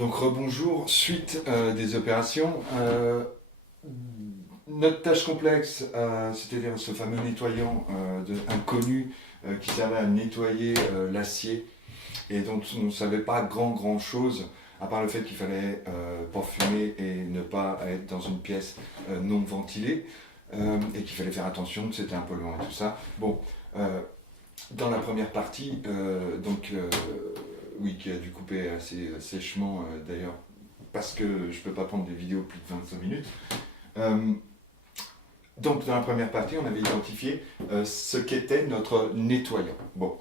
Donc rebonjour, suite des opérations. Notre tâche complexe, c'est-à-dire ce fameux nettoyant inconnu qui servait à nettoyer l'acier et dont on ne savait pas grand chose, à part le fait qu'il fallait pas fumer et ne pas être dans une pièce non ventilée, et qu'il fallait faire attention, que c'était un polluant et tout ça. Bon, dans la première partie, oui, qui a dû couper assez sèchement d'ailleurs, parce que je ne peux pas prendre des vidéos plus de 25 minutes. Donc dans la première partie, on avait identifié ce qu'était notre nettoyant. Bon.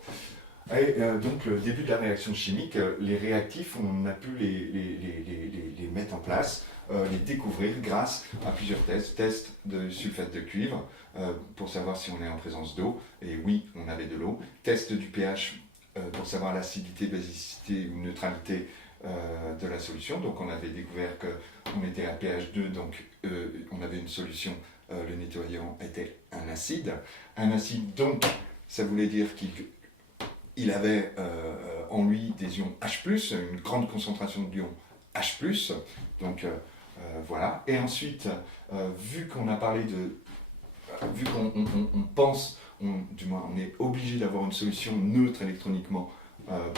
Et donc le début de la réaction chimique, les réactifs, on a pu les mettre en place, les découvrir grâce à plusieurs tests. Test de sulfate de cuivre pour savoir si on est en présence d'eau, et oui, on avait de l'eau. Test du pH pour savoir l'acidité, basicité ou neutralité de la solution. Donc on avait découvert qu'on était à pH 2, donc on avait une solution, le nettoyant était un acide. Un acide, donc, ça voulait dire qu'il avait en lui des ions H+, une grande concentration d'ions H+, donc voilà. Et ensuite, vu qu'on a parlé vu qu'on pense, du moins on est obligé d'avoir une solution neutre électroniquement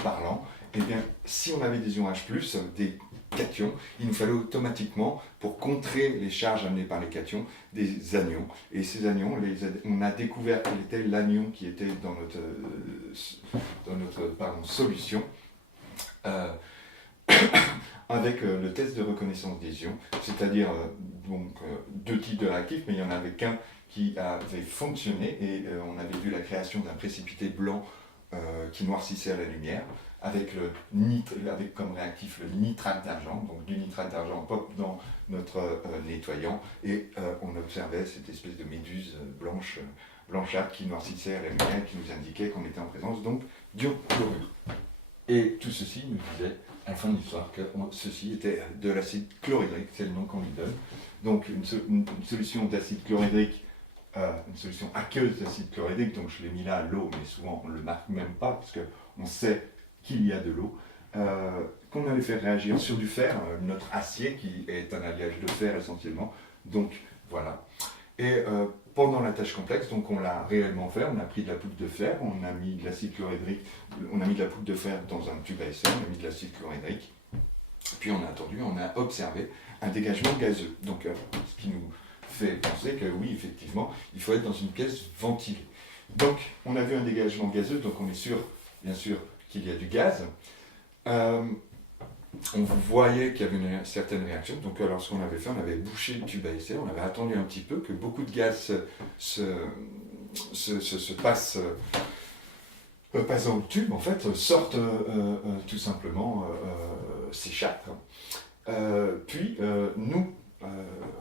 parlant, et bien si on avait des ions H+, des cations, il nous fallait automatiquement, pour contrer les charges amenées par les cations, des anions. Et ces anions, on a découvert quel était l'anion qui était dans notre solution, avec le test de reconnaissance des ions, c'est-à-dire deux types de réactifs, mais il n'y en avait qu'un qui avait fonctionné, et on avait vu la création d'un précipité blanc qui noircissait à la lumière, avec comme réactif le nitrate d'argent, donc du nitrate d'argent pop dans notre nettoyant, et on observait cette espèce de méduse blanchâtre qui noircissait à la lumière et qui nous indiquait qu'on était en présence donc d'iochlorure. Et tout ceci nous disait à la fin de l'histoire que ceci était de l'acide chlorhydrique, c'est le nom qu'on lui donne. Donc une solution d'acide chlorhydrique, une solution aqueuse d'acide chlorhydrique, donc je l'ai mis là à l'eau, mais souvent on ne le marque même pas parce qu'on sait qu'il y a de l'eau, qu'on allait faire réagir sur du fer, notre acier qui est un alliage de fer essentiellement, donc voilà. Et pendant la tâche complexe, donc on l'a réellement fait, on a pris de la poudre de fer, on a mis de l'acide chlorhydrique, on a mis de la poudre de fer dans un tube à essai, on a mis de l'acide chlorhydrique, puis on a attendu, on a observé un dégagement gazeux, donc ce qui nous fait penser que oui, effectivement, il faut être dans une pièce ventilée. Donc on a vu un dégagement gazeux, donc on est sûr, bien sûr, qu'il y a du gaz. On voyait qu'il y avait une certaine réaction. Donc alors ce qu'on avait fait, on avait bouché le tube à essai, on avait attendu un petit peu que beaucoup de gaz passe dans le tube, en fait, sorte tout simplement, s'échappe. Puis nous,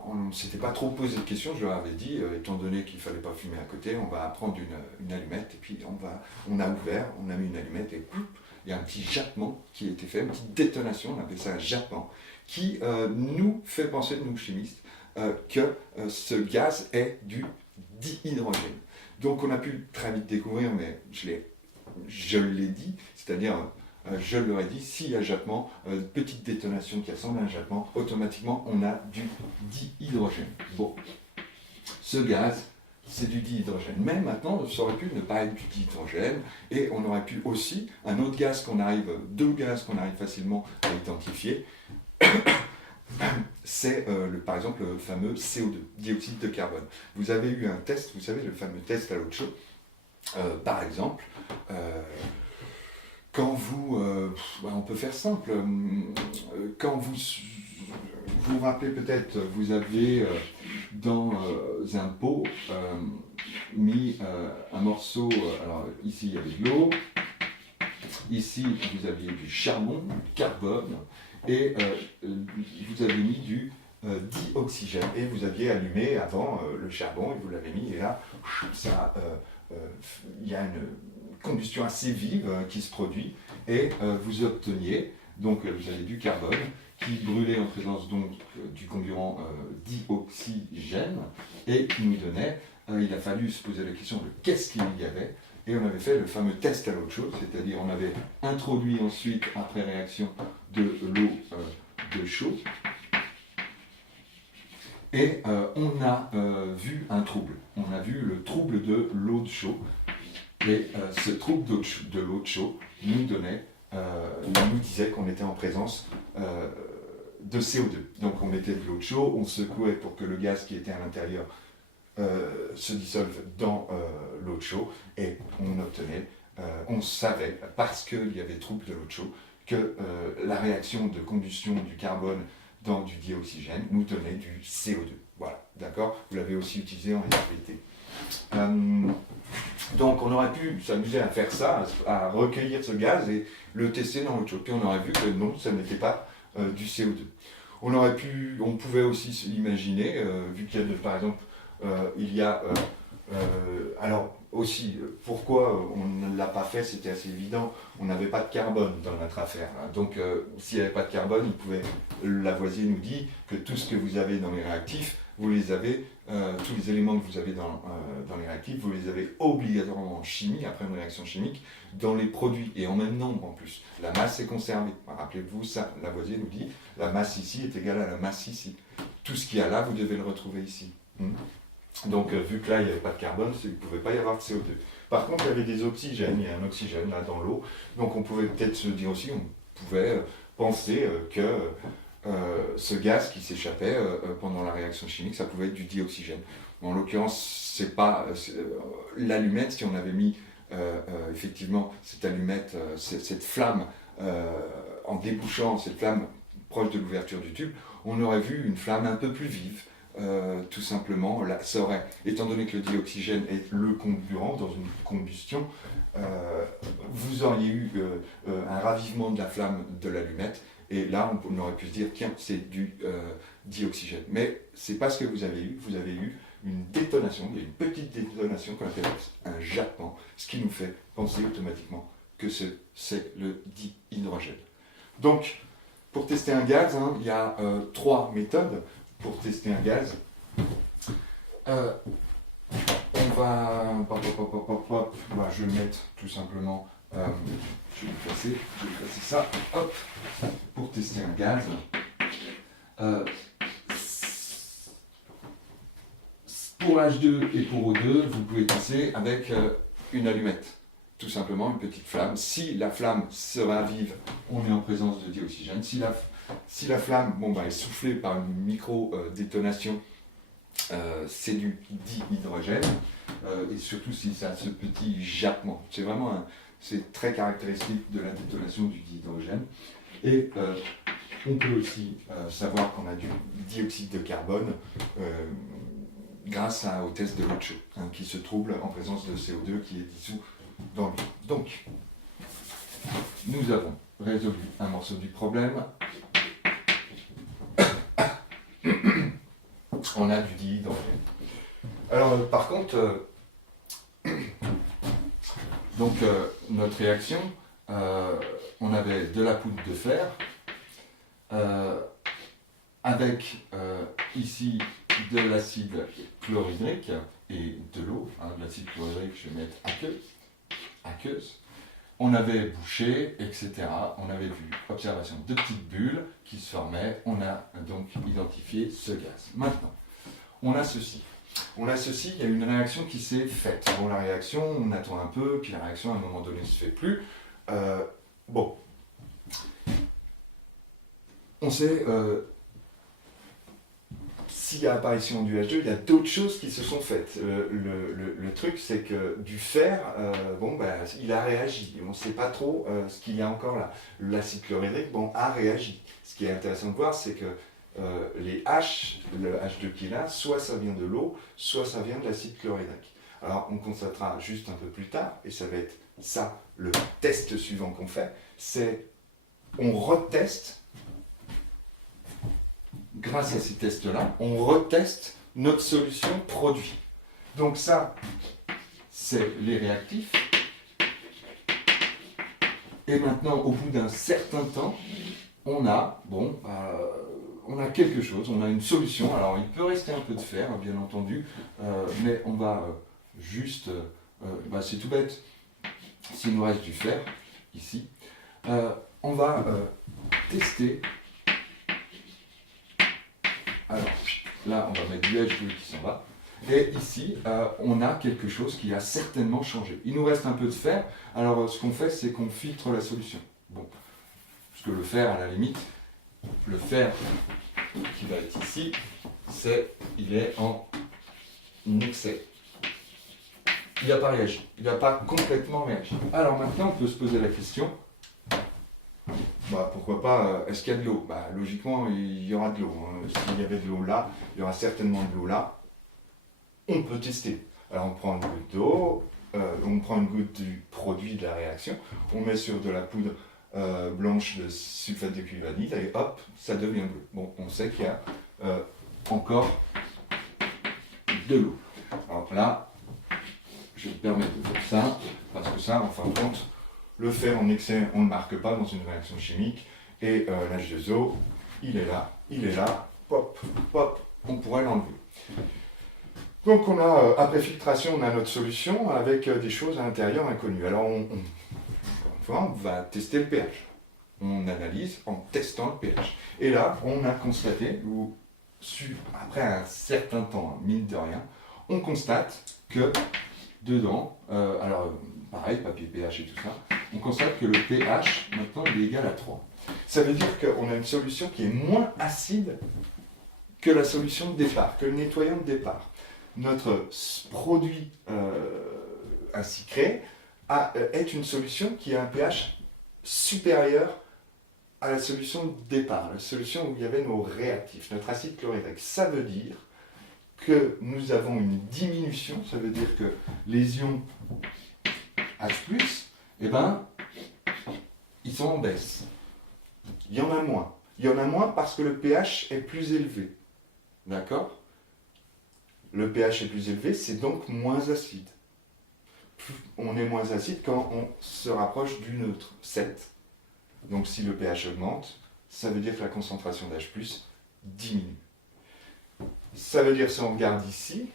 on ne s'était pas trop posé de questions, je leur avais dit, étant donné qu'il ne fallait pas fumer à côté, on va prendre une allumette, et puis on a ouvert, on a mis une allumette, et il y a un petit jappement qui a été fait, une petite détonation, on appelle ça un jappement, qui nous fait penser, nous chimistes, que ce gaz est du dihydrogène. Donc on a pu très vite découvrir, mais je l'ai dit, c'est-à-dire je leur ai dit, s'il y a jappement, petite détonation qui ressemble à un jappement, automatiquement on a du dihydrogène. Bon, ce gaz, c'est du dihydrogène. Mais maintenant, ça aurait pu ne pas être du dihydrogène, et on aurait pu aussi, deux gaz qu'on arrive facilement à identifier, c'est par exemple le fameux CO2, dioxyde de carbone. Vous avez eu un test, vous savez, le fameux test à l'autre chose, par exemple, quand on peut faire simple, quand vous vous rappelez peut-être, vous aviez dans un pot mis un morceau, alors ici il y avait de l'eau, ici vous aviez du charbon, du carbone, et vous avez mis du dioxygène, et vous aviez allumé avant le charbon, et vous l'avez mis, et là, il y a une combustion assez vive qui se produit, et vous obteniez, donc vous avez du carbone qui brûlait en présence donc du comburant dioxygène, et qui nous donnait, il a fallu se poser la question de qu'est-ce qu'il y avait, et on avait fait le fameux test à l'eau chaude, c'est-à-dire on avait introduit ensuite, après réaction, de l'eau de chaud, et on a vu un trouble. On a vu le trouble de l'eau de chaud, et ce trouble de l'eau de chaud nous disait qu'on était en présence de CO2. Donc on mettait de l'eau de chaud, on secouait pour que le gaz qui était à l'intérieur se dissolve dans l'eau de chaud, et on savait, parce qu'il y avait trouble de l'eau de chaud, que la réaction de combustion du carbone dans du dioxygène nous donnait du CO2. Voilà, d'accord? Vous l'avez aussi utilisé en réalité. Donc on aurait pu s'amuser à faire ça, à recueillir ce gaz et le tester dans l'eau chaude. Puis on aurait vu que non, ça n'était pas du CO2. On pouvait aussi s'imaginer, vu qu'il y a par exemple, alors aussi, pourquoi on ne l'a pas fait, c'était assez évident, on n'avait pas de carbone dans notre affaire. Hein. Donc s'il n'y avait pas de carbone, Lavoisier nous dit que tout ce que vous avez dans les réactifs, vous les avez, tous les éléments que vous avez dans les réactifs, vous les avez obligatoirement en chimie, après une réaction chimique, dans les produits, et en même nombre en plus. La masse est conservée. Rappelez-vous ça, Lavoisier nous dit, la masse ici est égale à la masse ici. Tout ce qu'il y a là, vous devez le retrouver ici. Donc, vu que là, il n'y avait pas de carbone, il ne pouvait pas y avoir de CO2. Par contre, il y avait des oxygènes, il y a un oxygène là dans l'eau, donc on pouvait peut-être se dire aussi, on pouvait penser que ce gaz qui s'échappait pendant la réaction chimique, ça pouvait être du dioxygène. En l'occurrence, c'est pas l'allumette, si on avait mis effectivement cette allumette, cette flamme, en débouchant cette flamme proche de l'ouverture du tube, on aurait vu une flamme un peu plus vive. Tout simplement, là, ça aurait, étant donné que le dioxygène est le comburant dans une combustion, vous auriez eu un ravivement de la flamme de l'allumette, et là on aurait pu se dire tiens, c'est du dioxygène. Mais c'est pas ce que vous avez eu une détonation, il y a une petite détonation qu'on appelle un jappement, ce qui nous fait penser automatiquement que c'est le dihydrogène. Donc, pour tester un gaz, hein, il y a 3 méthodes. Pour tester un gaz, on va, je vais mettre tout simplement, je vais placer ça, hop, pour tester un gaz. Pour H2 et pour O2, vous pouvez tester avec une allumette, tout simplement une petite flamme. Si la flamme se ravive, on est en présence de dioxygène. Si la flamme est soufflée par une micro-détonation, c'est du dihydrogène, et surtout si ça a ce petit jappement. C'est très caractéristique de la détonation du dihydrogène. Et on peut aussi savoir qu'on a du dioxyde de carbone grâce au test de l'eau de chaud, qui se trouble en présence de CO2 qui est dissous dans l'eau. Donc, nous avons résolu un morceau du problème. On a du dihydrogène. Alors, par contre, notre réaction, on avait de la poudre de fer, avec ici de l'acide chlorhydrique et de l'eau. De l'acide chlorhydrique, je vais mettre aqueuse. On avait bouché, etc. On avait vu observation de petites bulles qui se formaient. On a donc identifié ce gaz. Maintenant, on a ceci. Il y a une réaction qui s'est faite. Bon, la réaction, on attend un peu, puis la réaction, à un moment donné, ne se fait plus. On sait, s'il y a apparition du H2, il y a d'autres choses qui se sont faites. Le truc, c'est que du fer, il a réagi. On ne sait pas trop ce qu'il y a encore là. L'acide chlorhydrique, a réagi. Ce qui est intéressant de voir, c'est que le H2 qui est là, soit ça vient de l'eau, soit ça vient de l'acide chlorhydrique. Alors, on constatera juste un peu plus tard, et ça va être ça, le test suivant qu'on fait, c'est on reteste. Grâce à ces tests-là, on reteste notre solution produit. Donc ça, c'est les réactifs. Et maintenant, au bout d'un certain temps, on a quelque chose, on a une solution. Alors, il peut rester un peu de fer, bien entendu, mais on va juste... c'est tout bête. s'il nous reste du fer, ici, on va tester. Alors, là, on va mettre du H2 qui s'en va. Et ici, on a quelque chose qui a certainement changé. Il nous reste un peu de fer. Alors, ce qu'on fait, c'est qu'on filtre la solution. Bon, parce que le fer, à la limite, le fer qui va être ici, il est en excès. Il n'a pas réagi. Il n'a pas complètement réagi. Alors maintenant, on peut se poser la question, pourquoi pas, est-ce qu'il y a de l'eau? Logiquement, il y aura de l'eau. Hein. S'il y avait de l'eau là, il y aura certainement de l'eau là. On peut tester. Alors on prend une goutte d'eau, on prend une goutte du produit de la réaction, on met sur de la poudre blanche de sulfate de cuivranite et hop, ça devient bleu. Bon, on sait qu'il y a encore de l'eau. Alors là, je vais me permettre de faire ça, parce que ça, en fin de compte, le fer en excès, on ne le marque pas dans une réaction chimique, et l'H2O, il est là, pop, pop, on pourrait l'enlever. Donc on a, après filtration, on a notre solution avec des choses à l'intérieur inconnues. Alors encore une fois, on va tester le pH. On analyse en testant le pH. Et là, on a constaté, après un certain temps, mine de rien, on constate que dedans, alors pareil, papier pH et tout ça, on constate que le pH, maintenant, il est égal à 3. Ça veut dire qu'on a une solution qui est moins acide que la solution de départ, que le nettoyant de départ. Notre produit ainsi créé est une solution qui a un pH supérieur à la solution de départ, la solution où il y avait nos réactifs, notre acide chlorhydrique. Ça veut dire que nous avons une diminution, ça veut dire que les ions H+, ils sont en baisse. Il y en a moins. Il y en a moins parce que le pH est plus élevé. D'accord ? Le pH est plus élevé, c'est donc moins acide. On est moins acide quand on se rapproche du neutre, 7. Donc si le pH augmente, ça veut dire que la concentration d'H+, diminue. Ça veut dire, si on regarde ici,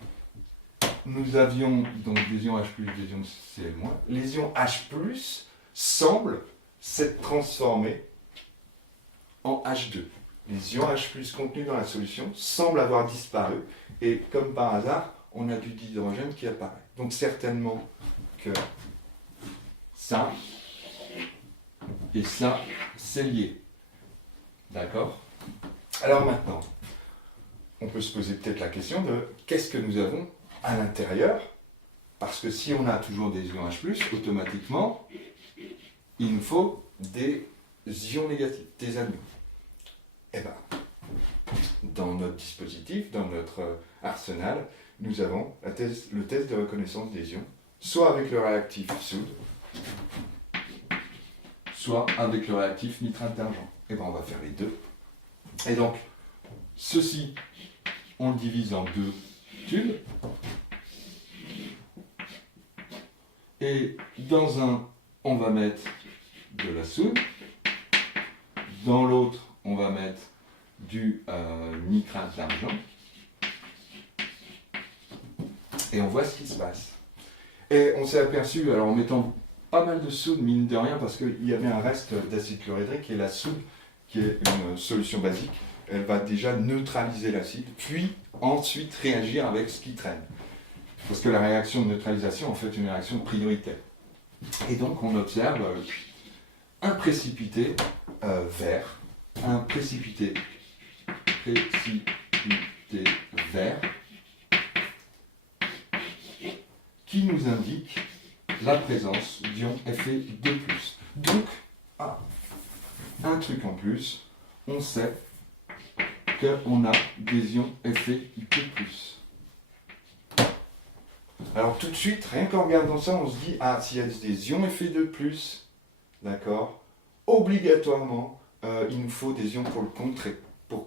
nous avions donc des ions H+, des ions Cl-. Les ions H+, semblent s'être transformés en H2. Les ions H+, contenus dans la solution semblent avoir disparu, et comme par hasard, on a du dihydrogène qui apparaît. Donc certainement que ça et ça, c'est lié. D'accord ? Alors maintenant, on peut se poser peut-être la question de qu'est-ce que nous avons à l'intérieur, parce que si on a toujours des ions H+, automatiquement, il nous faut des ions négatifs, des anions. Eh bien, dans notre dispositif, dans notre arsenal, nous avons le test de reconnaissance des ions, soit avec le réactif soude, soit avec le réactif nitrate d'argent. Eh bien, on va faire les deux. Et donc, ceci, on le divise en deux tubes. Et dans un, on va mettre de la soude. Dans l'autre, on va mettre du nitrate d'argent. Et on voit ce qui se passe. Et on s'est aperçu, alors en mettant pas mal de soude, mine de rien, parce qu'il y avait un reste d'acide chlorhydrique, et la soude, qui est une solution basique, elle va déjà neutraliser l'acide, puis ensuite réagir avec ce qui traîne. Parce que la réaction de neutralisation, en fait, est une réaction prioritaire. Et donc, on observe un précipité vert, un précipité vert, qui nous indique la présence d'ions Fe2+. Donc, un truc en plus, on sait qu'on a des ions Fe2+. Alors tout de suite, rien qu'en regardant ça, on se dit, s'il y a des ions Fe2+, d'accord, obligatoirement, il nous faut des ions pour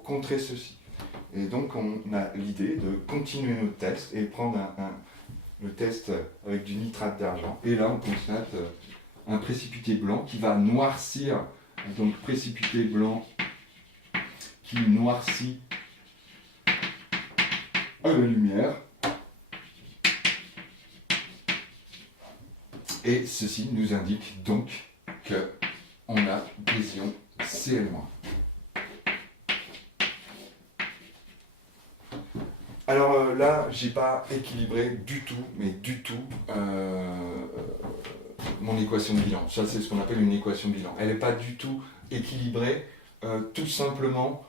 contrer ceci. Et donc on a l'idée de continuer notre test et prendre le test avec du nitrate d'argent. Et là, on constate un précipité blanc qui va noircir, donc précipité blanc qui noircit à la lumière. Et ceci nous indique donc qu'on a des ions Cl-. Alors là, j'ai pas équilibré du tout, mais du tout, mon équation de bilan. Ça, c'est ce qu'on appelle une équation de bilan. Elle n'est pas du tout équilibrée, tout simplement,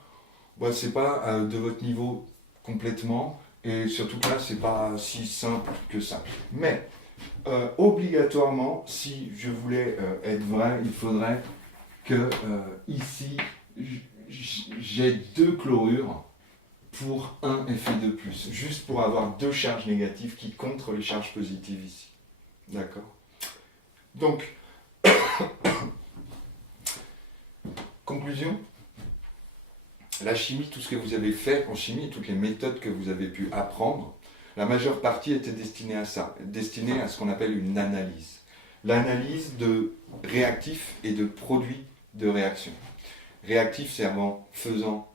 bah, c'est pas de votre niveau complètement, et surtout que là, c'est pas si simple que ça. Mais, obligatoirement, si je voulais être vrai, il faudrait que ici, j'ai 2 chlorures pour un Fe2+, juste pour avoir 2 charges négatives qui contre les charges positives ici. D'accord? Donc, conclusion, la chimie, tout ce que vous avez fait en chimie, toutes les méthodes que vous avez pu apprendre, la majeure partie était destinée à ça, destinée à ce qu'on appelle une analyse. L'analyse de réactifs et de produits de réaction. Réactif servant, faisant,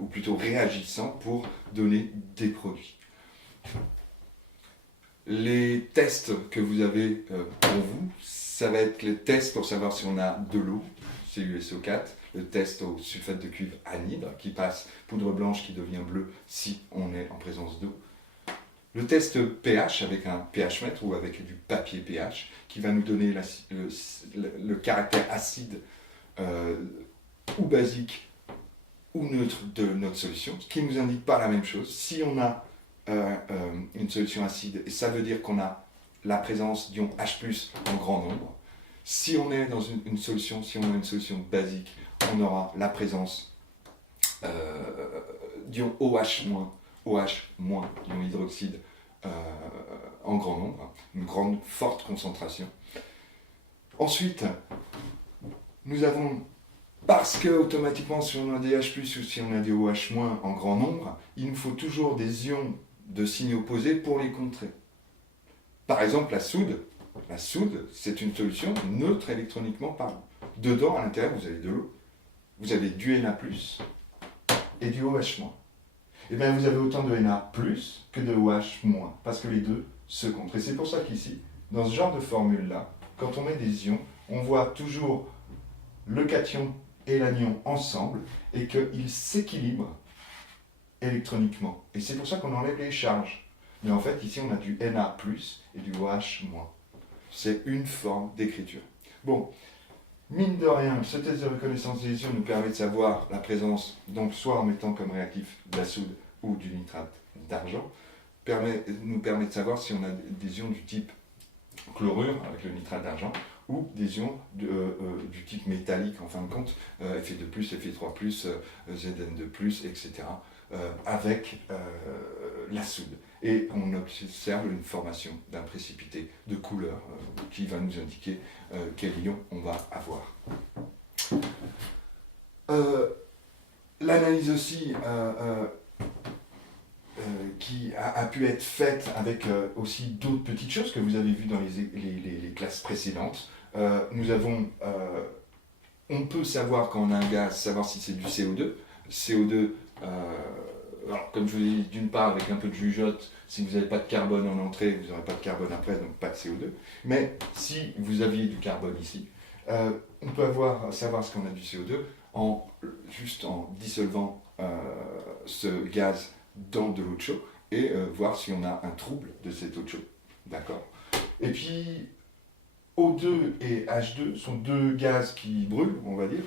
ou plutôt réagissant pour donner des produits. Les tests que vous avez pour vous, ça va être les tests pour savoir si on a de l'eau, CuSO4, le test au sulfate de cuivre anhydre qui passe poudre blanche qui devient bleue si on est en présence d'eau. Le test pH avec un pH mètre ou avec du papier pH qui va nous donner le caractère acide ou basique ou neutre de notre solution, ce qui ne nous indique pas la même chose. Si on a une solution acide, ça veut dire qu'on a la présence d'ion H+, en grand nombre. Si on est dans une solution, si on a une solution basique, on aura la présence d'ion OH-, ion hydroxyde, en grand nombre, une grande, forte concentration. Ensuite, nous avons, parce que automatiquement, si on a des H+, ou si on a des OH- en grand nombre, il nous faut toujours des ions de signes opposés pour les contrer. Par exemple, la soude, c'est une solution neutre électroniquement parlant. Dedans, à l'intérieur, vous avez de l'eau, vous avez du Na+, et du OH-. Et bien, vous avez autant de Na+, que de OH-, parce que les deux se contre. Et c'est pour ça qu'ici, dans ce genre de formule-là, quand on met des ions, on voit toujours le cation et l'anion ensemble, et qu'ils s'équilibrent électroniquement. Et c'est pour ça qu'on enlève les charges. Mais en fait, ici, on a du Na+, et du OH-. C'est une forme d'écriture. Bon, mine de rien, ce test de reconnaissance des ions nous permet de savoir la présence, donc soit en mettant comme réactif de la soude ou du nitrate d'argent, nous permet de savoir si on a des ions du type chlorure avec le nitrate d'argent ou des ions du type métallique en fin de compte, Fe2+, Fe3+, Zn2+, etc. Avec la soude. Et on observe une formation d'un précipité de couleur qui va nous indiquer quel ion on va avoir. L'analyse aussi qui a pu être faite avec aussi d'autres petites choses que vous avez vues dans les classes précédentes. On peut savoir quand on a un gaz, savoir si c'est du CO2. CO2, alors, comme je vous ai dit, d'une part, avec un peu de jugeote, si vous n'avez pas de carbone en entrée, vous n'aurez pas de carbone après, donc pas de CO2. Mais si vous aviez du carbone ici, on peut savoir ce qu'on a du CO2 juste en dissolvant ce gaz dans de l'eau de chaux et voir si on a un trouble de cette eau de chaux. D'accord ? Et puis, O2 et H2 sont deux gaz qui brûlent, on va dire.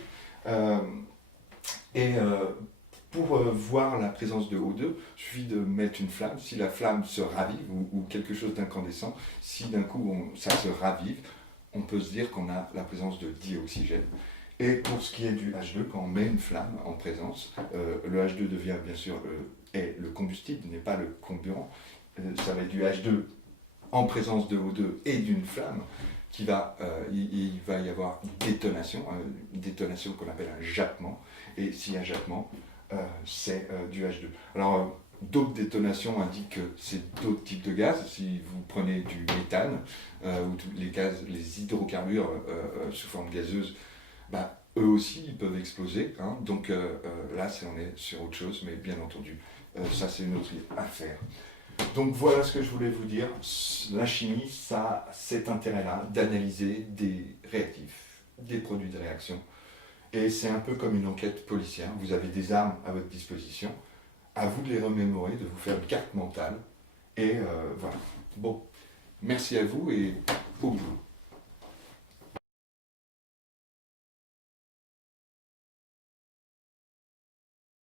Pour voir la présence de O2, il suffit de mettre une flamme. Si la flamme se ravive ou quelque chose d'incandescent, si d'un coup ça se ravive, on peut se dire qu'on a la présence de dioxygène. Et pour ce qui est du H2, quand on met une flamme en présence, le H2 devient bien sûr est le combustible, n'est pas le comburant. Ça va être du H2 en présence de O2 et d'une flamme. Il va y avoir une détonation qu'on appelle un jappement. Et s'il y a un jappement, c'est du H2. Alors, d'autres détonations indiquent que c'est d'autres types de gaz. Si vous prenez du méthane ou les hydrocarbures sous forme gazeuse, eux aussi ils peuvent exploser. Donc là, on est sur autre chose, mais bien entendu, ça c'est une autre affaire. Donc voilà ce que je voulais vous dire. La chimie, ça a cet intérêt-là d'analyser des réactifs, des produits de réaction. Et c'est un peu comme une enquête policière. Vous avez des armes à votre disposition. À vous de les remémorer, de vous faire une carte mentale. Et voilà. Bon, merci à vous et au boulot.